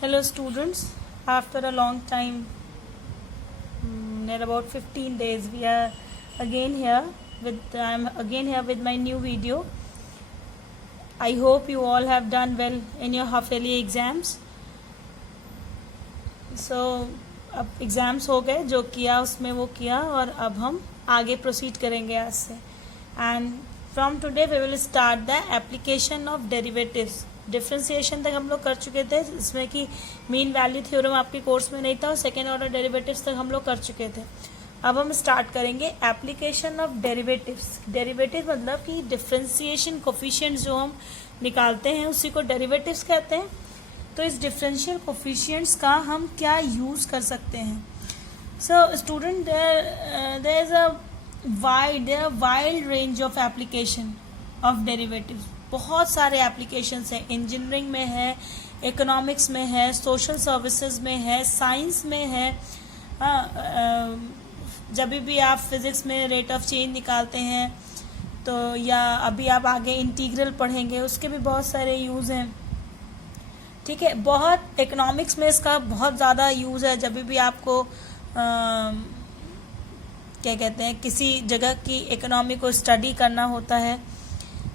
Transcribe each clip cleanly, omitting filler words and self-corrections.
Hello students, after a long time, near about 15 days, we are again here I'm again here with my new video. I hope you all have done well in your half yearly exams. So अब exams हो गए, जो किया उसमें वो किया और अब हम आगे प्रोसीड करेंगे आज से. And from today we will start the application of derivatives. Differentiation तक हम लोग कर चुके थे, जिसमें कि मीन वैल्यू थ्योरम आपके कोर्स में नहीं था, और सेकेंड ऑर्डर डेरिवेटिव्स तक हम लोग कर चुके थे. अब हम स्टार्ट करेंगे एप्लीकेशन ऑफ डेरिवेटिव्स. डेरिवेटिव मतलब कि डिफ्रेंसिएशन कोफिशिएंट्स जो हम निकालते हैं उसी को डेरिवेटिव्स कहते हैं. तो इस डिफरेंशियल कोफिशिएंट्स का हम क्या यूज़ कर सकते हैं. So student, there is a wide range of application of derivatives. बहुत सारे एप्लीकेशंस हैं. इंजीनियरिंग में है, इकोनॉमिक्स में है, सोशल सर्विसेज में है, साइंस में है. जब भी आप फिजिक्स में रेट ऑफ चेंज निकालते हैं तो, या अभी आप आगे इंटीग्रल पढ़ेंगे, उसके भी बहुत सारे यूज़ हैं. ठीक है, बहुत इकोनॉमिक्स में इसका बहुत ज़्यादा यूज़ है. जब भी आपको क्या कहते हैं, किसी जगह की इकोनॉमी को स्टडी करना होता है,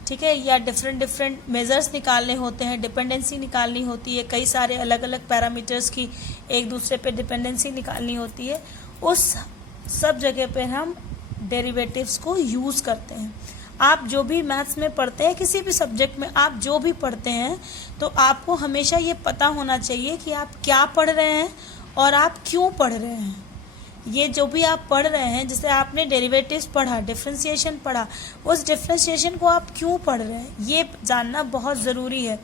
ठीक है, या डिफरेंट मेजर्स निकालने होते हैं, डिपेंडेंसी निकालनी होती है, कई सारे अलग अलग पैरामीटर्स की एक दूसरे पे डिपेंडेंसी निकालनी होती है, उस सब जगह पे हम डेरिवेटिव्स को यूज़ करते हैं. आप जो भी मैथ्स में पढ़ते हैं, किसी भी सब्जेक्ट में आप जो भी पढ़ते हैं, तो आपको हमेशा ये पता होना चाहिए कि आप क्या पढ़ रहे हैं और आप क्यों पढ़ रहे हैं. ये जो भी आप पढ़ रहे हैं, जैसे आपने डेरिवेटिव्स पढ़ा, डिफरेंशिएशन पढ़ा, उस डिफरेंशिएशन को आप क्यों पढ़ रहे हैं ये जानना बहुत ज़रूरी है.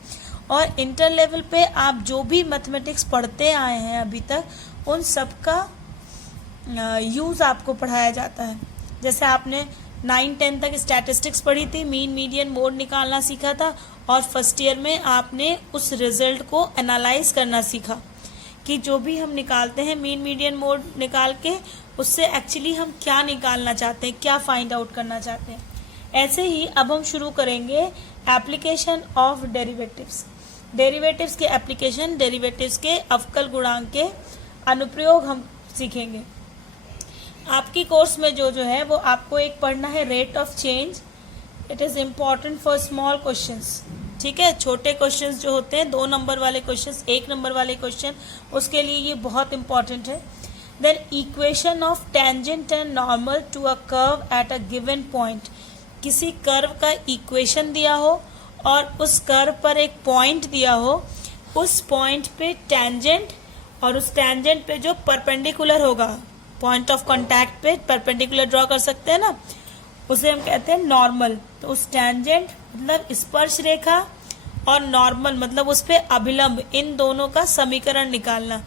और इंटर लेवल पे आप जो भी मैथमेटिक्स पढ़ते आए हैं अभी तक, उन सब का यूज़ आपको पढ़ाया जाता है. जैसे आपने 9-10 तक स्टैटिस्टिक्स पढ़ी थी, मीन मीडियन मोड निकालना सीखा था, और फर्स्ट ईयर में आपने उस रिजल्ट को एनालाइज करना सीखा कि जो भी हम निकालते हैं मीन मीडियन मोड निकाल के, उससे एक्चुअली हम क्या निकालना चाहते हैं, क्या फाइंड आउट करना चाहते हैं. ऐसे ही अब हम शुरू करेंगे एप्लीकेशन ऑफ डेरिवेटिव्स. डेरिवेटिव्स के एप्लीकेशन, डेरिवेटिव्स के अवकल गुणांक के अनुप्रयोग हम सीखेंगे. आपकी कोर्स में जो है वो आपको एक पढ़ना है rate of change. It is important for small questions. ठीक है, छोटे क्वेश्चंस जो होते हैं, 2 नंबर वाले क्वेश्चंस, 1 नंबर वाले क्वेश्चन, उसके लिए ये बहुत इंपॉर्टेंट है. Then equation of tangent and normal to a curve at a given point. किसी कर्व का इक्वेशन दिया हो और उस कर्व पर एक पॉइंट दिया हो, उस पॉइंट पे टेंजेंट और उस टेंजेंट पे जो परपेंडिकुलर होगा, पॉइंट ऑफ कॉन्टैक्ट पे परपेंडिकुलर ड्रॉ कर सकते हैं ना, उसे हम कहते हैं नॉर्मल. तो उस टेंजेंट मतलब स्पर्श रेखा और नॉर्मल मतलब उस पे अभिलंब, इन दोनों का समीकरण निकालना.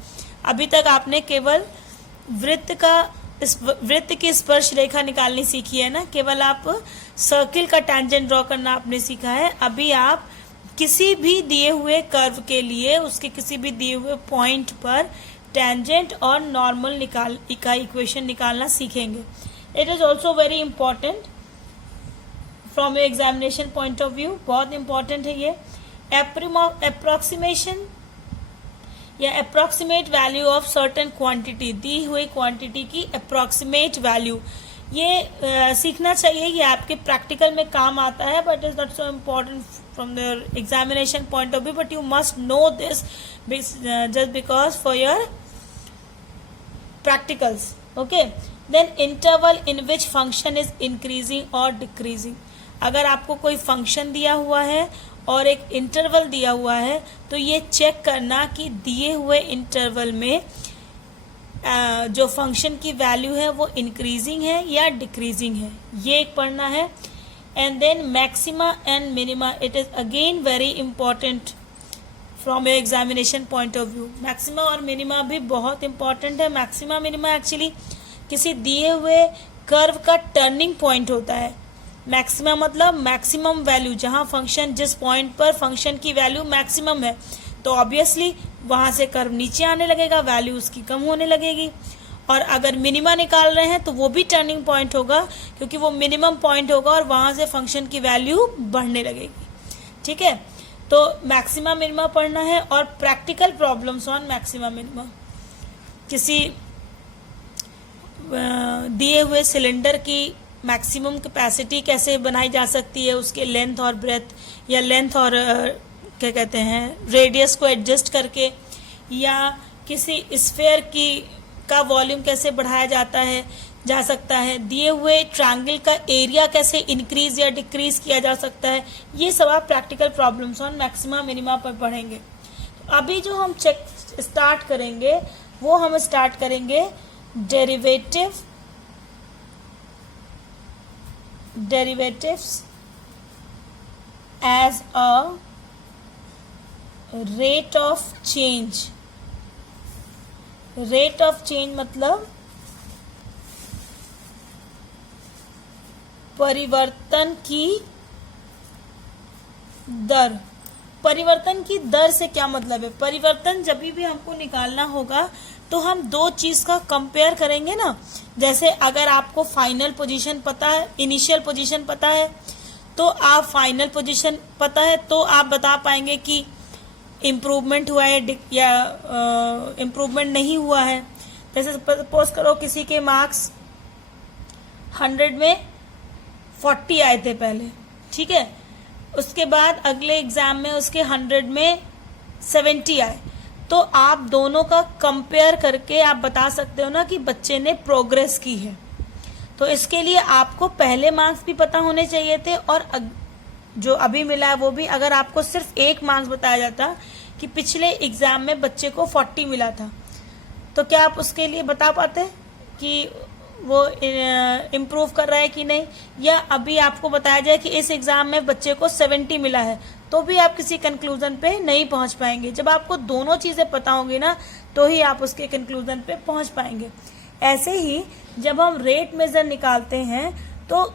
अभी तक आपने केवल वृत्त की स्पर्श रेखा निकालनी सीखी है ना, केवल आप सर्किल का टेंजेंट ड्रॉ करना आपने सीखा है. अभी आप किसी भी दिए हुए कर्व के लिए उसके किसी भी दिए हुए पॉइंट पर टेंजेंट और नॉर्मल का इक्वेशन निकालना सीखेंगे. It is also very important from your examination point of view. बहुत इंपॉर्टेंट है ये. अप्रोक्सीमेशन या approximate value of certain quantity, दी हुई क्वांटिटी की अप्रोक्सीमेट वैल्यू, ये सीखना चाहिए. ये आपके प्रैक्टिकल में काम आता है, but is not so important from your examination point of view, but you must know this just because for your practicals. Okay, then interval in which function is increasing or decreasing. अगर आपको कोई function दिया हुआ है और एक interval दिया हुआ है, तो ये चेक करना कि दिए हुए इंटरवल में जो फंक्शन की वैल्यू है वो इंक्रीजिंग है या डिक्रीजिंग है, ये एक पढ़ना है. And then maxima and minima, it is again very important from your examination point of view. Maxima और मिनिमा भी बहुत इंपॉर्टेंट है. मैक्सिमा मिनिमा एक्चुअली किसी दिए हुए कर्व का टर्निंग पॉइंट होता है. मैक्सिमा मतलब मैक्सिमम वैल्यू, जहां फंक्शन, जिस पॉइंट पर फंक्शन की वैल्यू मैक्सिमम है, तो ऑब्वियसली वहां से कर्व नीचे आने लगेगा, वैल्यू उसकी कम होने लगेगी. और अगर मिनिमा निकाल रहे हैं तो वो भी टर्निंग पॉइंट होगा, क्योंकि वो मिनिमम पॉइंट होगा और वहां से फंक्शन की वैल्यू बढ़ने लगेगी. ठीक है, तो मैक्सिमा मिनिमा पढ़ना है और practical problems on maxima minima. किसी दिए हुए सिलेंडर की मैक्सिमम कैपेसिटी कैसे बनाई जा सकती है, उसके लेंथ और ब्रेथ या लेंथ और क्या कहते हैं रेडियस को एडजस्ट करके, या किसी स्फेयर की का वॉल्यूम कैसे बढ़ाया जा सकता है, दिए हुए ट्रायंगल का एरिया कैसे इंक्रीज या डिक्रीज किया जा सकता है, ये सब आप practical problems on maxima minima पर पढ़ेंगे। अभी जो हम स्टार्ट करेंगे वो हम स्टार्ट करेंगे derivatives as a rate of change. Rate of change मतलब परिवर्तन की दर। परिवर्तन की दर से क्या मतलब है? परिवर्तन जब भी हमको निकालना होगा तो हम दो चीज का कंपेयर करेंगे ना। जैसे अगर आपको फाइनल पोजीशन पता है, इनिशियल पोजीशन पता है, तो आप फाइनल पोजीशन पता है तो आप बता पाएंगे कि इम्प्रूवमेंट हुआ है या इम्प्रूवमेंट नहीं हुआ है। जैसे सपोज करो किसी के मार्क्स 100 में 40 आए थे पहले, ठीक है, उसके बाद अगले एग्जाम में उसके 100 में 70 आए, तो आप दोनों का कंपेयर करके आप बता सकते हो ना कि बच्चे ने प्रोग्रेस की है। तो इसके लिए आपको पहले मार्क्स भी पता होने चाहिए थे और जो अभी मिला है वो भी। अगर आपको सिर्फ एक मार्क्स बताया जाता कि पिछले एग्जाम में बच्चे को 40 मिला था, तो क्या आप उसके लिए बता पाते कि वो इम्प्रूव कर रहा है कि नहीं? या अभी आपको बताया जाए कि इस एग्जाम में बच्चे को 70 मिला है, तो भी आप किसी कंक्लूजन पे नहीं पहुंच पाएंगे। जब आपको दोनों चीजें पता होंगी ना, तो ही आप उसके कंक्लूजन पे पहुंच पाएंगे। ऐसे ही जब हम रेट मेजर निकालते हैं तो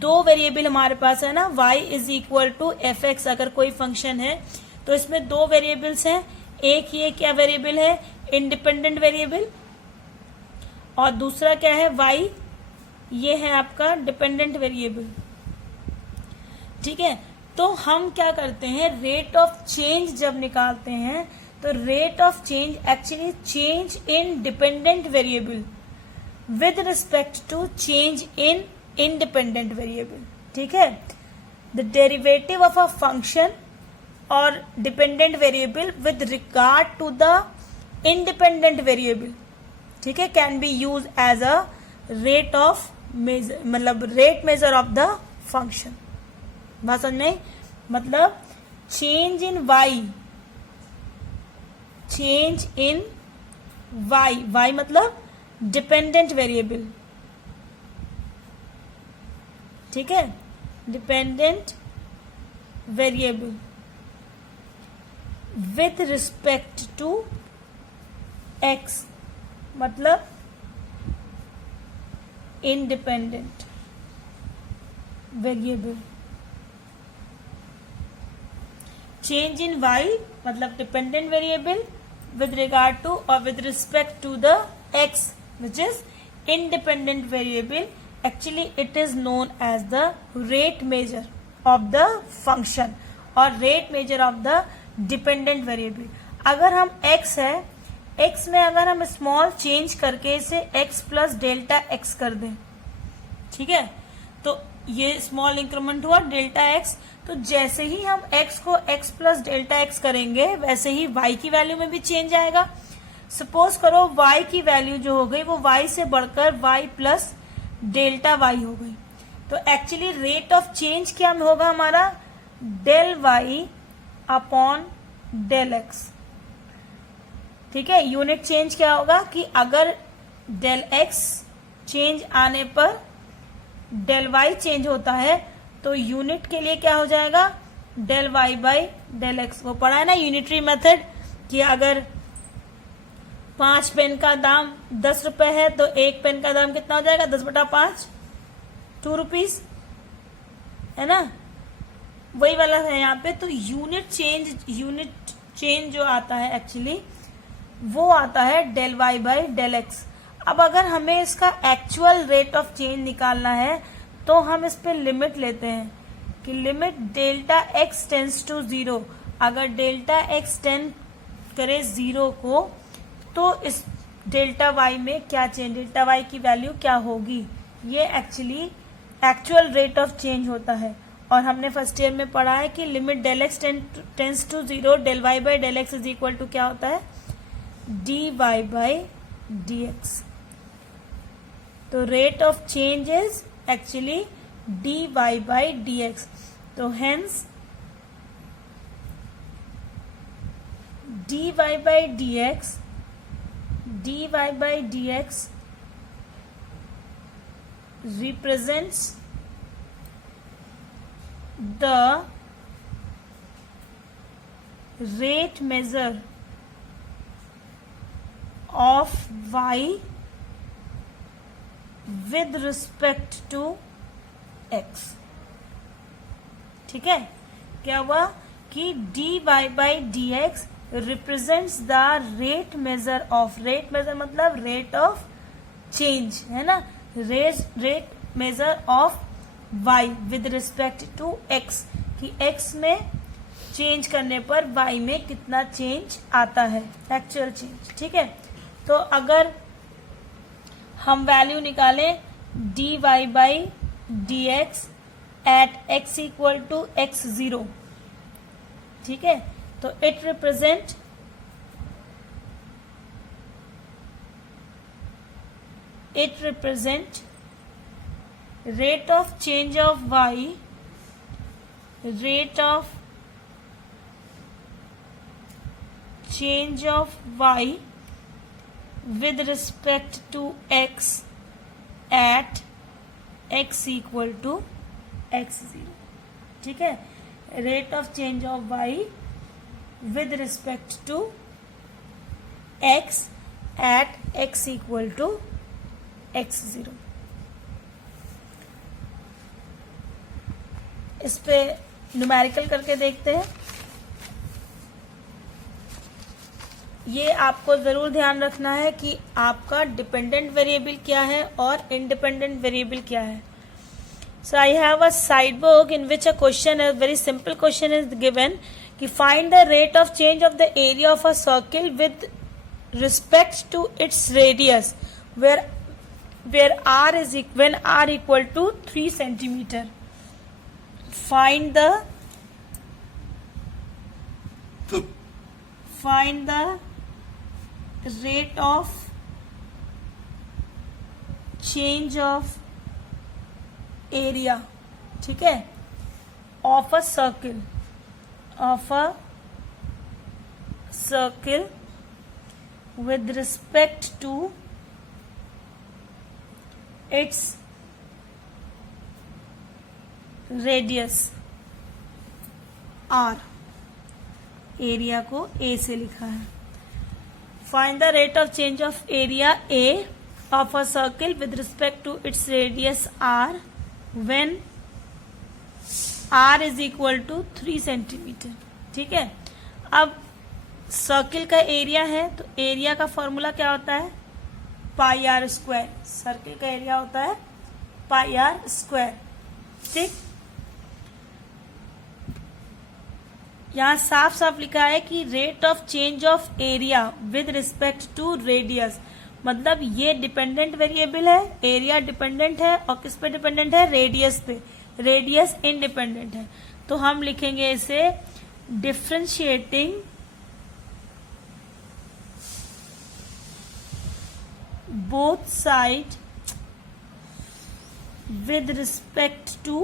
दो वेरिएबल हमारे पास है ना, y is equal to f x. अगर कोई फंक्शन है तो इसमें दो वेरिएबल्स हैं। एक ये क्या वेरिएबल है? इंडिपेंडेंट वेरिएबल, और दूसरा क्या है? y, ये है आपका डिपेंडेंट वेरिएबल, ठीक है। तो हम क्या करते हैं, रेट ऑफ चेंज जब निकालते हैं तो rate of change actually change in dependent variable with respect to change in independent variable, ठीक है। The derivative of a function और dependent variable with regard to the independent variable, ठीक है, can be use as a rate of measure, मतलब rate measure of the function. बात समझ में? मतलब change in y, change in y मतलब dependent variable, ठीक है, dependent variable with respect to x मतलब independent variable. Change in y मतलब dependent variable with regard to और with respect to the x which is independent variable. Actually it is known as the rate measure of the function or rate measure of the dependent variable. अगर हम x है, x में अगर हम small change करके इसे x plus delta x कर दें, ठीक है, तो ये स्मॉल इंक्रीमेंट हुआ डेल्टा x। तो जैसे ही हम x को x प्लस डेल्टा x करेंगे वैसे ही y की वैल्यू में भी चेंज आएगा। सपोज करो y की वैल्यू जो हो गई वो y से बढ़कर y प्लस डेल्टा y हो गई, तो एक्चुअली रेट ऑफ चेंज क्या होगा हमारा? Del y upon del x, ठीक है। यूनिट चेंज क्या होगा कि अगर डेल x चेंज आने पर डेल y चेंज होता है तो यूनिट के लिए क्या हो जाएगा? Del y by del x। वो पढ़ा है ना यूनिटरी मेथड कि अगर 5 पेन का दाम 10 रुपए है तो एक पेन का दाम कितना हो जाएगा? 10/5, 2 रुपीज, है ना। वही वाला है यहाँ पे। तो यूनिट चेंज जो आता है एक्चुअली वो आता है del y by del x। अब अगर हमें इसका एक्चुअल रेट ऑफ चेंज निकालना है तो हम इस पे लिमिट लेते हैं कि limit delta x tends to 0। अगर डेल्टा एक्स टेंड करे 0 को तो इस डेल्टा वाई में क्या चेंज, डेल्टा वाई की वैल्यू क्या होगी, ये एक्चुअल रेट ऑफ चेंज होता है। और हमने फर्स्ट ईयर में पढ़ा है कि limit del x tends to 0 del y by del x is equal to क्या होता है, d y by d x. तो rate of change is actually d y by d x. तो hence d y by d x represents the rate measure of y with respect to x। ठीक है, क्या हुआ कि dy by dx represents the rate measure of, rate measure मतलब rate of change है ना, rate measure of y with respect to x, कि x में चेंज करने पर y में कितना चेंज आता है, एक्चुअल चेंज। ठीक है, तो अगर हम वैल्यू निकालें dy by dx at x equal to x0, ठीक है, तो it represent rate of change of y, rate of change of y with respect to x at x equal to x0। ठीक है, rate of change of y with respect to x at x equal to x0। इस पे numerical करके देखते हैं। ये आपको जरूर ध्यान रखना है कि आपका डिपेंडेंट वेरिएबल क्या है और इंडिपेंडेंट वेरिएबल क्या है। So I have a side book in which a question, a very simple question is given कि find the rate of change of the area of a circle with respect to its radius where r is when r equal to 3 centimeter। find the rate of change of area, ठीक है, of a circle with respect to its radius r, area को a से लिखा है। Find the rate of change of area a of a circle with respect to its radius r when r is equal to 3 centimetre. ठीक है, अब circle का area है तो एरिया का फॉर्मूला क्या होता है, पाई आर स्क्वायर। सर्किल का एरिया होता है पाई आर स्क्वायर। ठीक, यहां साफ साफ लिखा है कि rate of change of area with respect to radius, मतलब ये डिपेंडेंट वेरिएबल है, एरिया डिपेंडेंट है और किस पे डिपेंडेंट है, रेडियस पे, रेडियस इंडिपेंडेंट है। तो हम लिखेंगे इसे differentiating both side with respect to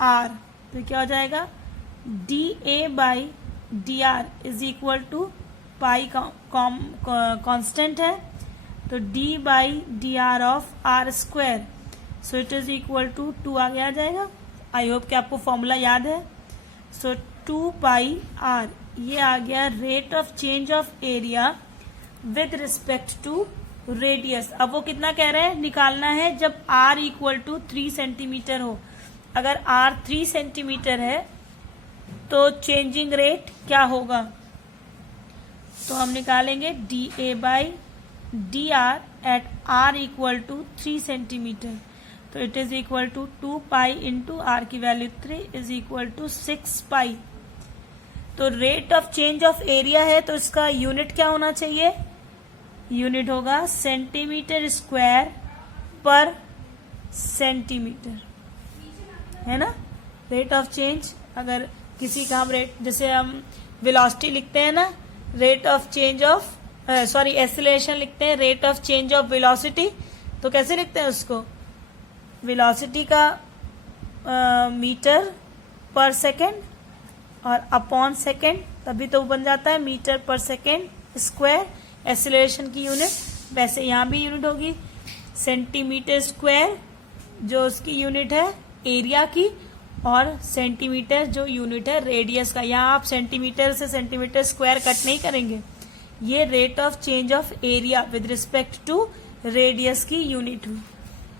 r। तो क्या हो जाएगा, dA by dr is equal to pi constant है तो d by dr of r square, so it is equal to 2 आगे आ जाएगा। आई होप कि आपको फॉर्मूला याद है। सो 2 पाई r, ये आ गया rate of change of area with respect to radius. अब वो कितना कह रहे हैं, निकालना है जब r इक्वल टू 3 सेंटीमीटर हो। अगर r 3 सेंटीमीटर है तो चेंजिंग रेट क्या होगा, तो हम निकालेंगे dA by dr at r equal to 3 centimetre, तो it is equal to 2 pi into r की value 3 is equal to 6 pi. तो rate of change of area है तो इसका यूनिट क्या होना चाहिए, यूनिट होगा सेंटीमीटर स्क्वायर पर सेंटीमीटर, है ना। रेट ऑफ चेंज अगर किसी का हम रेट, जैसे हम वेलोसिटी लिखते हैं ना, rate of change of acceleration लिखते हैं rate of change of velocity, तो कैसे लिखते हैं उसको, वेलोसिटी का मीटर पर सेकेंड और अपॉन सेकेंड, तभी तो बन जाता है मीटर पर सेकेंड स्क्वायर एक्सीलरेशन की यूनिट। वैसे यहाँ भी यूनिट होगी सेंटीमीटर स्क्वायर जो उसकी यूनिट है एरिया की, और सेंटीमीटर जो यूनिट है रेडियस का। यहाँ आप सेंटीमीटर से सेंटीमीटर स्क्वायर कट नहीं करेंगे, ये rate of change of area with respect to radius की यूनिट हुई।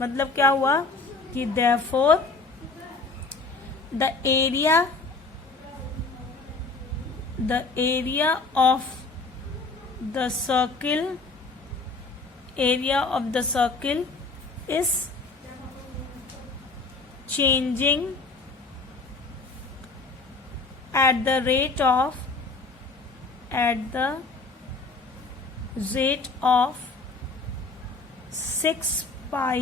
मतलब क्या हुआ कि therefore the area of the circle is changing at the rate of 6 pi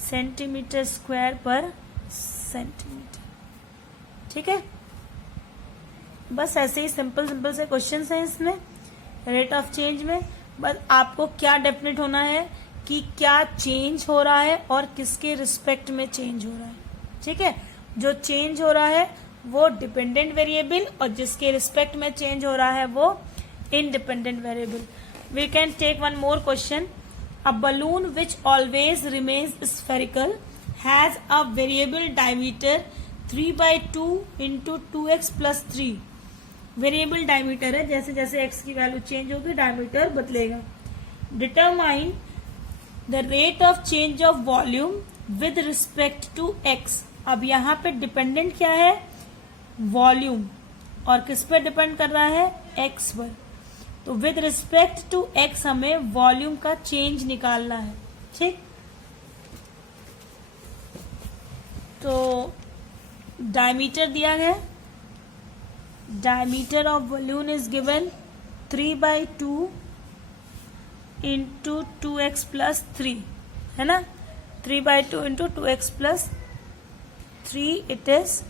centimetre square per centimetre. ठीक है, बस ऐसे ही सिंपल से क्वेश्चंस हैं इसमें रेट ऑफ चेंज में। बस आपको क्या डेफिनेट होना है कि क्या चेंज हो रहा है और किसके रिस्पेक्ट में चेंज हो रहा है। ठीक है, जो चेंज हो रहा है वो डिपेंडेंट वेरिएबल और जिसके रिस्पेक्ट में चेंज हो रहा है वो independent variable. We can take one more question. A balloon which always remains spherical has a variable diameter 3/2 × 2x + 3। Variable diameter है, जैसे जैसे x की वैल्यू चेंज होगी डायमीटर बदलेगा। Determine the rate of change of volume with respect to x। अब यहाँ पे dependent क्या है, वॉल्यूम, और किस पे डिपेंड कर रहा है, x पर। तो विद रिस्पेक्ट टू x हमें वॉल्यूम का चेंज निकालना है। ठीक, तो डायमीटर दिया गया, diameter of balloon is given 3/2 × 2x + 3, है ना। 3/2 × 2x + 3 इट इज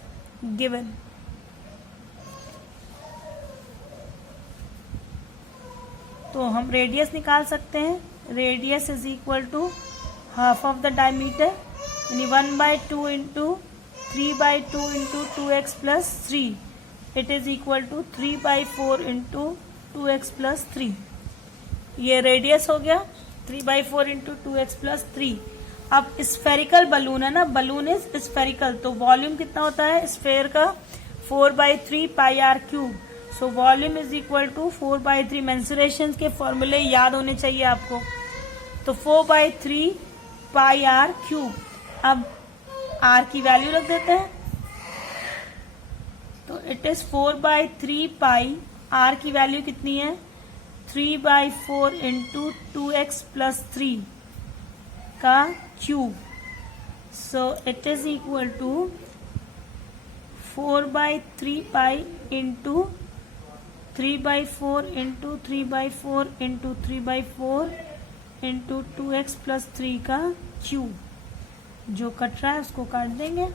गिवन। तो हम रेडियस निकाल सकते हैं। Radius is equal to half of the diameter, यानी 1/2 × 3/2 × 2x + 3 it is equal to 3/4 × 2x + 3। ये रेडियस हो गया 3/4 × 2x + 3। अब स्फेरिकल बलून है ना, बलून इज स्फेरिकल, तो वॉल्यूम कितना होता है स्फेयर का, 4/3 πr³। So volume is equal to 4/3। Mensuration के फॉर्मूले याद होने चाहिए आपको। तो 4/3 πr³। अब r की वैल्यू रख देते हैं, तो इट इज 4/3 पाई, r की वैल्यू कितनी है 3/4 × 2x + 3 का cube. So it is equal to 4/3 pi × 3/4 × 3/4 × 3/4 × 2x + 3 का क्यूब। जो कट रहा है उसको काट देंगे।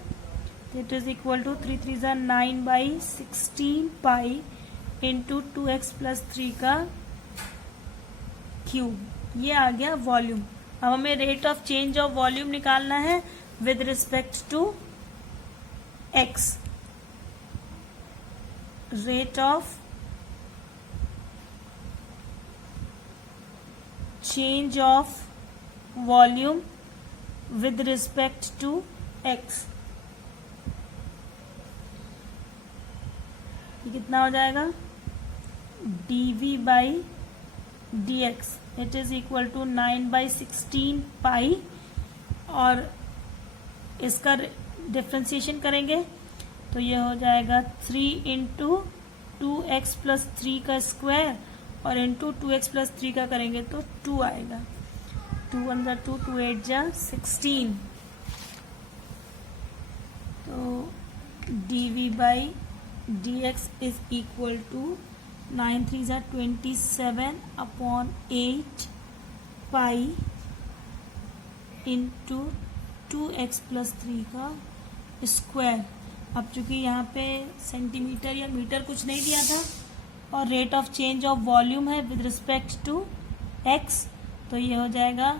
It is equal to 3 3 = 9/16 pi × 2x + 3 का क्यूब। ये आ गया वॉल्यूम। अब हमें rate of change of volume निकालना है with respect to x। Rate of change of volume with respect to x, ये कितना हो जाएगा, dv/dx it is equal to 9/16 pi, और इसका डिफ्रेंसिएशन करेंगे तो ये हो जाएगा 3 × 2x + 3 का स्क्वायर, और इंटू 2x + 3 का करेंगे तो 2 आएगा। 2 × 2 2 8 = 16। तो dv/dx dx is equal to 9 3 are 27 upon 8 pi into 2x plus 3 का स्क्वायर। अब चूंकि यहाँ पे सेंटीमीटर या मीटर कुछ नहीं दिया था और rate of change of volume है विद रिस्पेक्ट टू x, तो ये हो जाएगा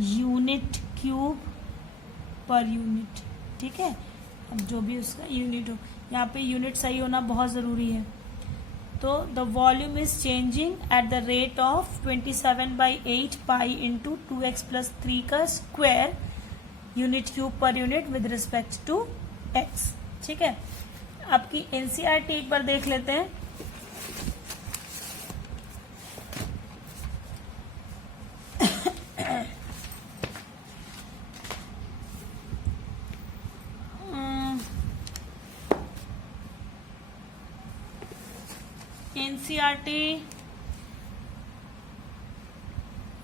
यूनिट क्यूब पर यूनिट। ठीक है, अब जो भी उसका यूनिट हो, यहाँ पे यूनिट सही होना बहुत ज़रूरी है। तो the volume is changing at the rate of 27/8 pi into 2x plus 3 का square unit cube per unit with respect to x। ठीक है, आपकी एनसीईआरटी एक बार देख लेते हैं। एनसीईआरटी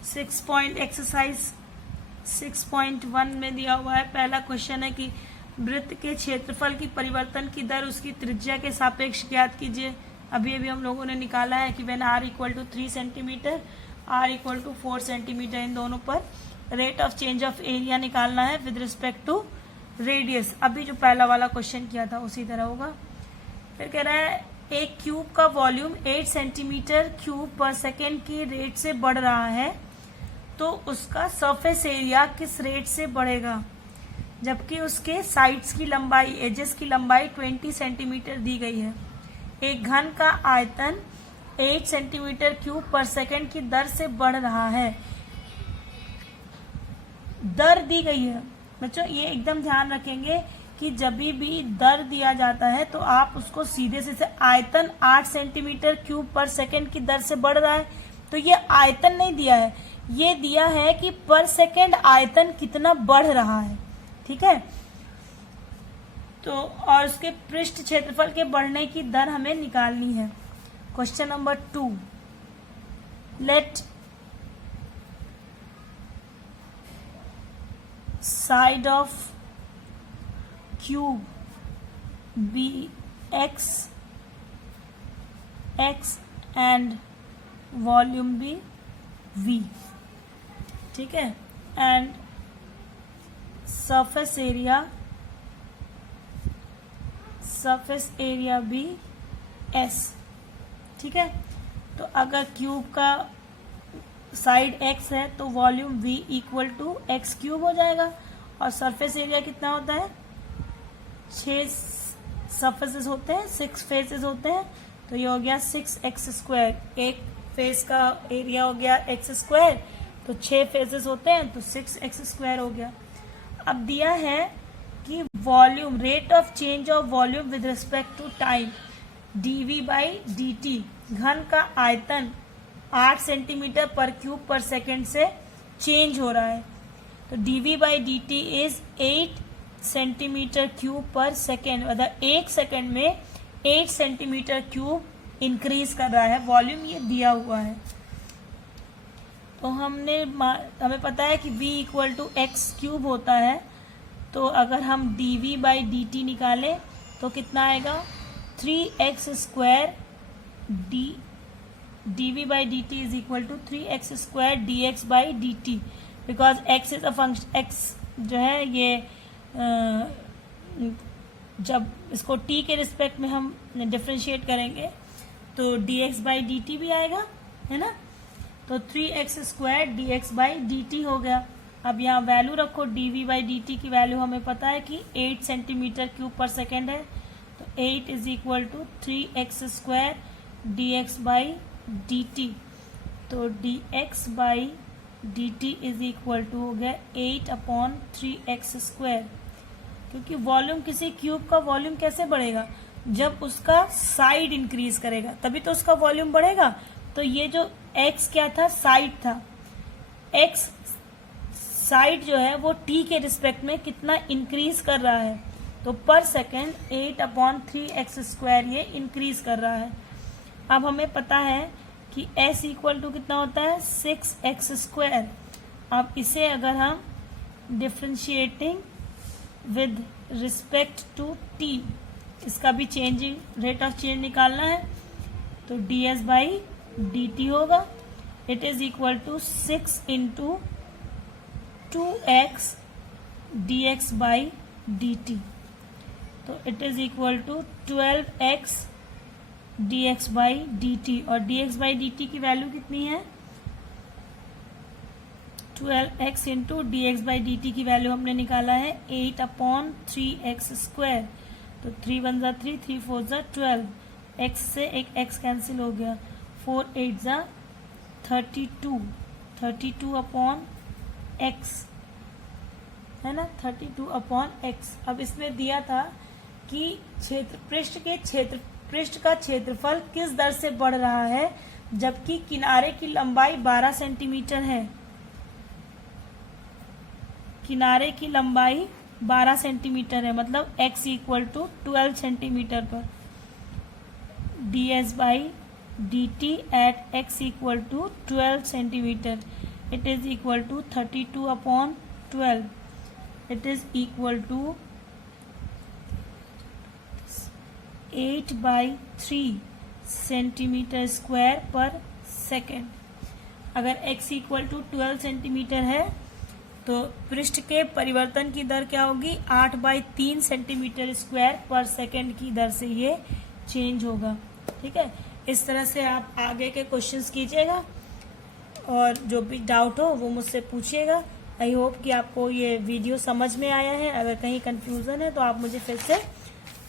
6.1 में दिया हुआ है। पहला क्वेश्चन है कि वृत्त के क्षेत्रफल की परिवर्तन की दर उसकी त्रिज्या के सापेक्ष ज्ञात कीजिए। अभी अभी हम लोगों ने निकाला है कि when r equal to 3 centimetre, r equal to 4 centimetre, इन दोनों पर rate of change of area निकालना है विद रिस्पेक्ट टू रेडियस। अभी जो पहला वाला क्वेश्चन किया था उसी तरह होगा। फिर कह रहा है एक क्यूब का वॉल्यूम 8 सेंटीमीटर क्यूब पर सेकेंड की रेट से बढ़ रहा है, तो उसका सरफेस एरिया किस रेट से बढ़ेगा, जबकि उसके साइड्स की लंबाई, एजेस की लंबाई 20 सेंटीमीटर दी गई है। एक घन का आयतन 8 सेंटीमीटर क्यूब पर सेकेंड की दर से बढ़ रहा है। दर दी गई है बच्चों, ये एकदम ध्यान रखेंगे कि जब भी दर दिया जाता है तो आप उसको सीधे से आयतन 8 सेंटीमीटर क्यूब पर सेकेंड की दर से बढ़ रहा है, तो ये आयतन नहीं दिया है, ये दिया है कि पर सेकेंड आयतन कितना बढ़ रहा है। ठीक है, तो और उसके पृष्ठ क्षेत्रफल के बढ़ने की दर हमें निकालनी है। Question number 2, let side of cube be x and volume be v। ठीक है, and surface area be s। ठीक है, तो अगर क्यूब का साइड x है तो volume v equal to x cube हो जाएगा, और सरफेस एरिया कितना होता है, 6 सरफेसेस होते हैं, 6 फेसेस होते हैं, तो ये हो गया 6x²। एक फेस का एरिया हो गया x², तो 6 फेसेस होते हैं तो 6x² हो गया। अब दिया है कि volume, rate of change of volume with respect to time dv/dt, घन का आयतन 8 सेंटीमीटर पर क्यूब पर सेकेंड से चेंज हो रहा है, तो dv/dt इज 8 सेंटीमीटर क्यूब पर सेकेंड, मतलब 1 सेकेंड में 8 सेंटीमीटर क्यूब इंक्रीज कर रहा है। वॉल्यूम ये दिया हुआ है, तो हमें पता है कि v equal to x cube होता है, तो अगर हम dv/dt निकालें तो कितना आएगा, 3x²। dv/dt is equal to 3x² dx/dt, because x is a function, x जो है ये जब इसको t के रिस्पेक्ट में हम डिफ्रेंशिएट करेंगे तो dx/dt भी आएगा, है ना, तो 3x² dx/dt हो गया। अब यहाँ वैल्यू रखो, dv/dt की वैल्यू हमें पता है कि 8 सेंटीमीटर क्यूब पर सेकेंड है, तो 8 is equal to 3x² dx/dt, तो dx/dt इज इक्वल टू हो गया 8/3x²। क्योंकि वॉल्यूम, किसी क्यूब का वॉल्यूम कैसे बढ़ेगा, जब उसका साइड इंक्रीज करेगा तभी तो उसका वॉल्यूम बढ़ेगा। तो ये जो x क्या था, साइड था, x साइड जो है वो t के रिस्पेक्ट में कितना इंक्रीज कर रहा है, तो पर सेकेंड 8/3x² ये इंक्रीज कर रहा है। अब हमें पता है कि s इक्वल टू कितना होता है, 6x²। अब इसे अगर हम differentiating with respect to t, इसका भी चेंजिंग रेट ऑफ चेंज निकालना है, तो ds बाई dt होगा. It is equal to 6 into 2x dx by dt. तो it is equal to 12x dx by dt. और dx बाई dt की value कितनी है? 12x into d x by d t की value हमने निकाला है 8/3x स्क्वायर. तो 3 1 ज़ा 3, 3 4 ज़ा 12. x से एक x कैंसिल हो गया. 4 8 ज़ा 32, 32/x है ना, 32/x. अब इसमें दिया था कि पृष्ठ का क्षेत्रफल किस दर से बढ़ रहा है जबकि किनारे की लंबाई 12 सेंटीमीटर है. किनारे की लंबाई 12 सेंटीमीटर है, मतलब x इक्वल टू 12 सेंटीमीटर पर. ds by d t at x equal to 12 centimetre. It is equal to 32/12. It is equal to 8/3 centimetre square per second. अगर x इक्वल टू 12 सेंटीमीटर है तो पृष्ठ के परिवर्तन की दर क्या होगी? 8/3 सेंटीमीटर स्क्वायर पर सेकेंड की दर से ये चेंज होगा. ठीक है, इस तरह से आप आगे के क्वेश्चंस कीजिएगा और जो भी डाउट हो वो मुझसे पूछिएगा. आई होप कि आपको ये वीडियो समझ में आया है. अगर कहीं कंफ्यूजन है तो आप मुझे फिर से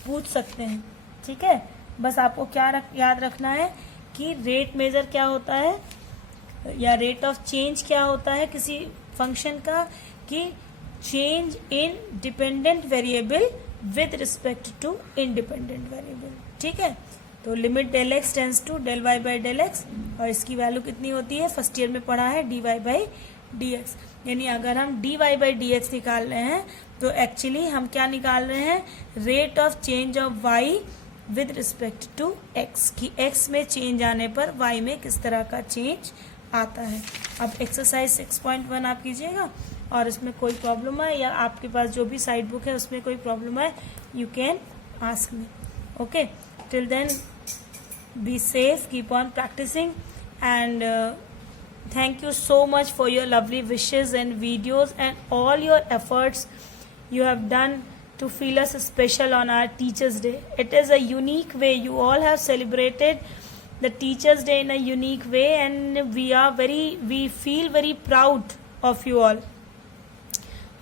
पूछ सकते हैं. ठीक है, बस आपको क्या याद रखना है कि रेट मेजर क्या होता है या रेट ऑफ चेंज क्या होता है किसी फंक्शन का, कि change in dependent variable with respect to independent variable. ठीक है, तो limit del x tends to del y by del x, और इसकी वैल्यू कितनी होती है? फर्स्ट ईयर में पढ़ा है d y by d x. यानी अगर हम d y by d x निकाल रहे हैं तो एक्चुअली हम क्या निकाल रहे हैं? Rate of change of y with respect to x, कि एक्स में चेंज आने पर वाई में किस तरह का चेंज आता है. अब एक्सरसाइज 6.1 आप कीजिएगा और इसमें कोई प्रॉब्लम है या आपके पास जो भी साइड बुक है उसमें कोई प्रॉब्लम है, you can ask me. Okay, till then be safe, keep on practising, and thank you so much for your lovely wishes and videos and all your efforts you have done to feel us special on our Teachers Day. It is a unique way. You all have celebrated the Teachers Day in a unique way and we feel very proud of you all.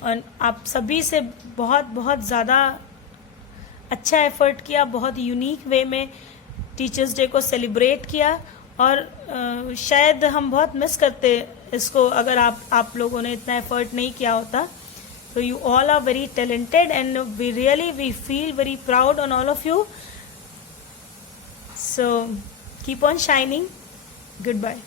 और आप सभी से बहुत बहुत ज़्यादा अच्छा effort किया, बहुत यूनिक वे में टीचर्स डे को सेलिब्रेट किया. और शायद हम बहुत मिस करते इसको अगर आप लोगों ने इतना एफर्ट नहीं किया होता. So you all are very talented and we feel very proud on all of you. So keep on shining. Goodbye.